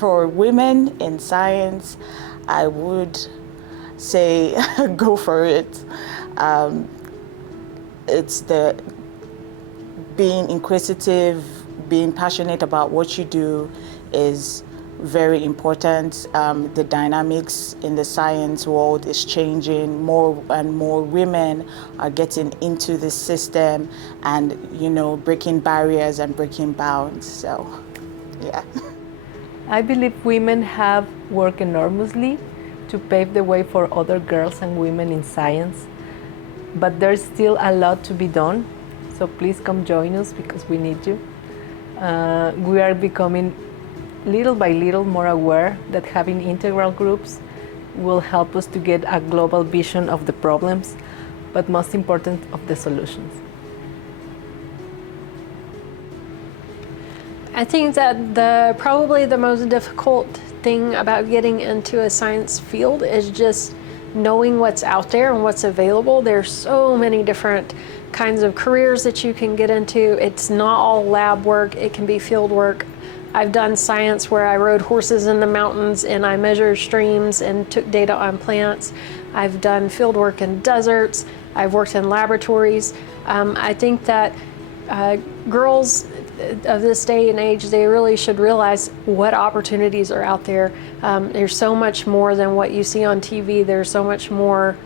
for women in science, I would say go for it. It's the being inquisitive, being passionate about what you do is very important. The dynamics in the science world is changing. More and more women are getting into the system and, breaking barriers and breaking bounds. So, yeah. I believe women have worked enormously to pave the way for other girls and women in science, but there's still a lot to be done. So please come join us because we need you. We are becoming little by little more aware that having integral groups will help us to get a global vision of the problems, but most important, of the solutions. I think that probably the most difficult thing about getting into a science field is just knowing what's out there and what's available. There's so many different kinds of careers that you can get into. It's not all lab work, it can be field work. I've done science where I rode horses in the mountains and I measured streams and took data on plants. I've done field work in deserts. I've worked in laboratories. I think that girls of this day and age, they really should realize what opportunities are out there. There's so much more than what you see on TV. There's so much more,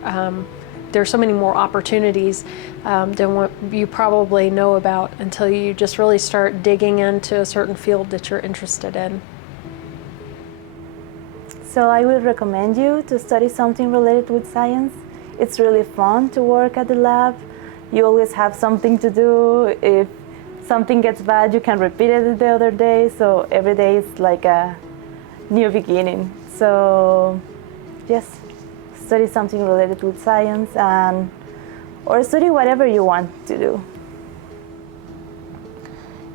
there's so many more opportunities than what you probably know about until you just really start digging into a certain field that you're interested in. So I would recommend you to study something related with science. It's really fun to work at the lab. You always have something to do. If something gets bad, you can repeat it the other day. So every day is like a new beginning. So yes, study something related with science or study whatever you want to do.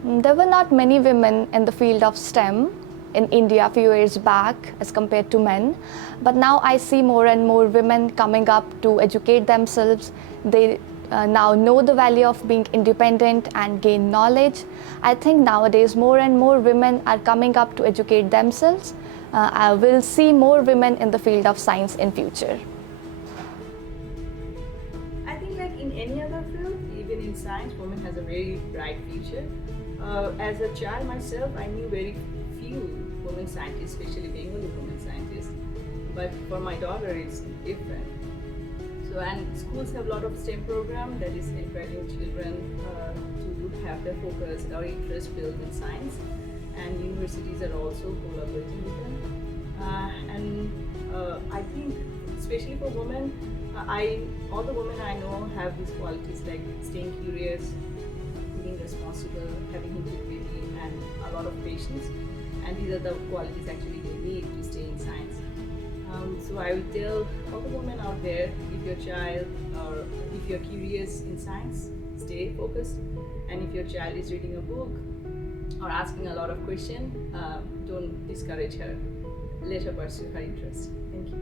There were not many women in the field of STEM in India a few years back as compared to men. But now I see more and more women coming up to educate themselves. They now know the value of being independent and gain knowledge. I think nowadays more and more women are coming up to educate themselves. I will see more women in the field of science in future. I think like in any other field, even in science, women has a very bright future. As a child myself, I knew very few women scientists, especially Bengali women scientists. But for my daughter, it's different. So, and schools have a lot of STEM program that is encouraging children to have their focus or interest built in science, and universities are also collaborating with them. I think, especially for women, all the women I know have these qualities like staying curious, being responsible, having integrity, and a lot of patience. And these are the qualities actually they need to stay in science. So I would tell all the women out there, if your child or if you're curious in science, stay focused. And if your child is reading a book or asking a lot of questions, don't discourage her. Let her pursue her interest. Thank you.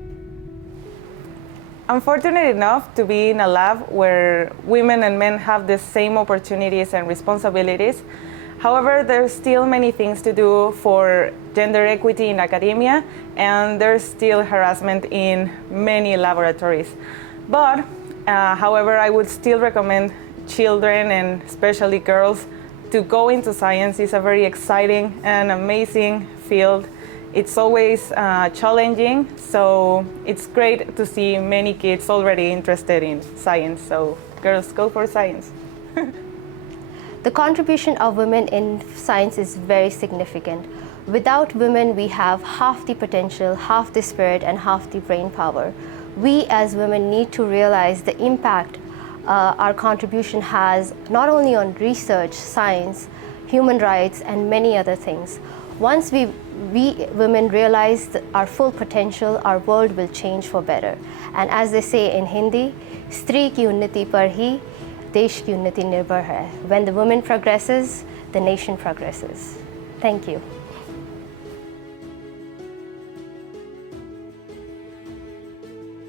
I'm fortunate enough to be in a lab where women and men have the same opportunities and responsibilities. However, there's still many things to do for gender equity in academia, and there's still harassment in many laboratories. But, however, I would still recommend children and especially girls to go into science. It's a very exciting and amazing field. It's always challenging, so it's great to see many kids already interested in science. So girls, go for science. The contribution of women in science is very significant. Without women, we have half the potential, half the spirit, and half the brain power. We as women need to realize the impact our contribution has not only on research, science, human rights, and many other things. Once we women realize our full potential, our world will change for better. And as they say in Hindi, स्त्री की उन्नति पर ही देश की उन्नति निर्भर है. When the woman progresses, the nation progresses. Thank you.